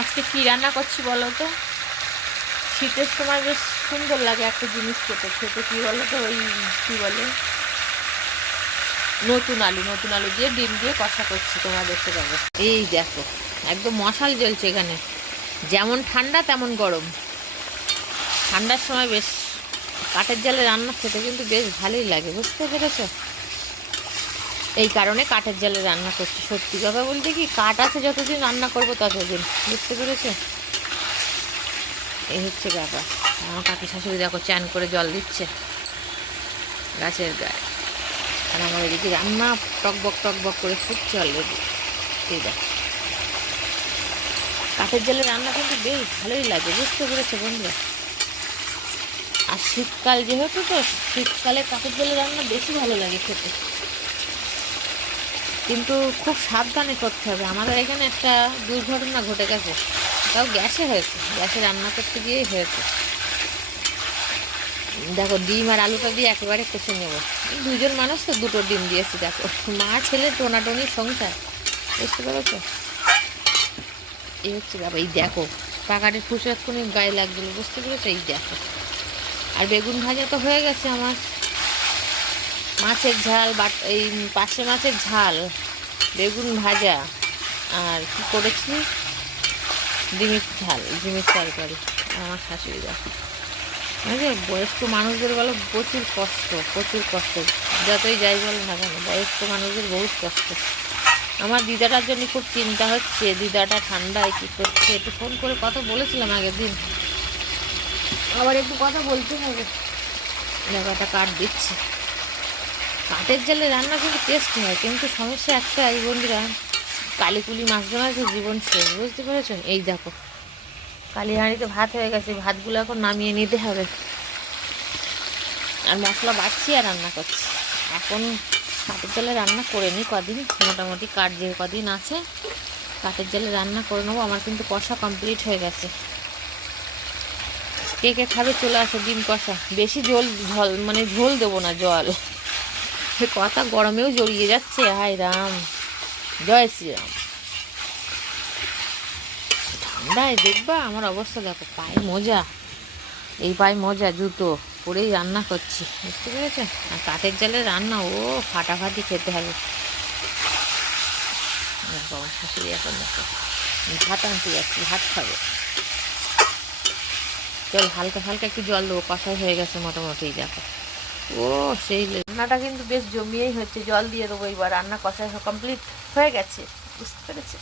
আজকে কি রান্না করছি বলো তো? শীতের সময় বেশ সুন্দর লাগে একটা জিনিস খেতে খেতে কি বলো তো, ওই কি বলে, নতুন আলু দিয়ে ডিম দিয়ে কষা করছি, তোমরা দেখতে পাবে। এই দেখো, একদম মশাল জ্বলছে এখানে, যেমন ঠান্ডা তেমন গরম। ঠান্ডার সময় বেশ কাঠের জালে রান্না খেতে কিন্তু বেশ ভালোই লাগে, বুঝতে পেরেছো? এই কারণে কাঠের জালে রান্না করছি। সত্যি কথা বলতে কি, কাঠ আছে যতদিন রান্না করবো ততদিন, বুঝতে পেরেছো? এই হচ্ছে ব্যাপার। আমার কাকি শাশুড়ি দেখো চান করে জল দিচ্ছে গাছের গায়ে, আর আমার এদিকে রান্না টকবক করে ফুটছে অলরেডি। এই দেখো, কাঠের জালে রান্না কিন্তু বেশ ভালোই লাগে, বুঝতে পেরেছো বন্ধুরা? আর শীতকাল যেহেতু, তো শীতকালে কাঠের জালে রান্না বেশি ভালো লাগে খেতে, কিন্তু খুব সাবধানে করতে হবে। আমাদের এখানে একটা দুর্ঘটনা ঘটে গেছে, তাও গ্যাসে হয়েছে, গ্যাসে রান্না করতে গিয়েই হয়েছে। দেখো, ডিম আর আলুটা দিয়ে একেবারে কষে নেবো। দুজন মানুষ তো, দুটো ডিম দিয়েছি। দেখো, মা ছেলে টোনাটনি সংসার, বুঝতে পেরেছো? এই হচ্ছে বাবা। এই দেখো, পাকাটের ফুসে এক্ষুনি গায়ে লাগছিল, বুঝতে পেরেছো? এই দেখো, আর বেগুন ভাজা তো হয়ে গেছে আমার। মাছের ঝাল, এই পাশে মাছের ঝাল, বেগুন ভাজা, আর কি করেছি, ডিমের ঝাল, ডিমের তরকারি। আমার শাশুড়ি দেখো, যে বয়স্ক মানুষদের বলো প্রচুর কষ্ট, যতই যাই বলো না কেন, বয়স্ক মানুষদের বহুত কষ্ট। আমার দিদাটার জন্য খুব চিন্তা হচ্ছে, দিদাটা ঠান্ডায় কী করছে। একটু ফোন করে কথা বলেছিলাম আগের দিন, আবার একটু কথা বলতে হবে। জায়গাটা কাঠ দিচ্ছে। কাঠের জালে রান্না কিন্তু টেস্ট হয়, কিন্তু সমস্যা একটা, এই বন্ধুরা, কালিকুলি মাছ আছে, জীবন শেষ, বুঝতে পেরেছো? এই দেখো, কালি হাঁড়িতে ভাত হয়ে গেছে, ভাতগুলো এখন নামিয়ে নিতে হবে। আর মশলা বাড়ছি আর রান্না করছি এখন। কাঠের জালে রান্না করে নিই কদিন, মোটামুটি কাঠ যে কদিন আছে কাঠের জালে রান্না করে নেবো। আমার কিন্তু কষা কমপ্লিট হয়ে গেছে। কে কে খাবে চলে আসো, ডিম কষা। বেশি ঝোল দেবো না, জল। কথা গরমেও জড়িয়ে যাচ্ছে, হায় রাম, জয় শ্রীরাম। ঠান্ডায় দেখবা আমার অবস্থা, দেখো পায়ে মোজা, এই পায়ে মোজা জুতো পরেই রান্না করছি, বুঝতে পেরেছো? আর কাঠের জালে রান্না, ও ফাটাফাটি খেতে হবে। দেখো আমার শাশুড়ি এখন দেখো ভাত আনতে যাচ্ছি, ভাত খাবে। চল, হালকা হালকা একটু জল দেবো, কষাই হয়ে গেছে মোটামুটি। দেখো, ও সেই রান্নাটা কিন্তু বেশ জমিয়েই হচ্ছে। জল দিয়ে দেবো, এইবার রান্না কষাই কমপ্লিট হয়ে গেছে, বুঝতে পেরেছি?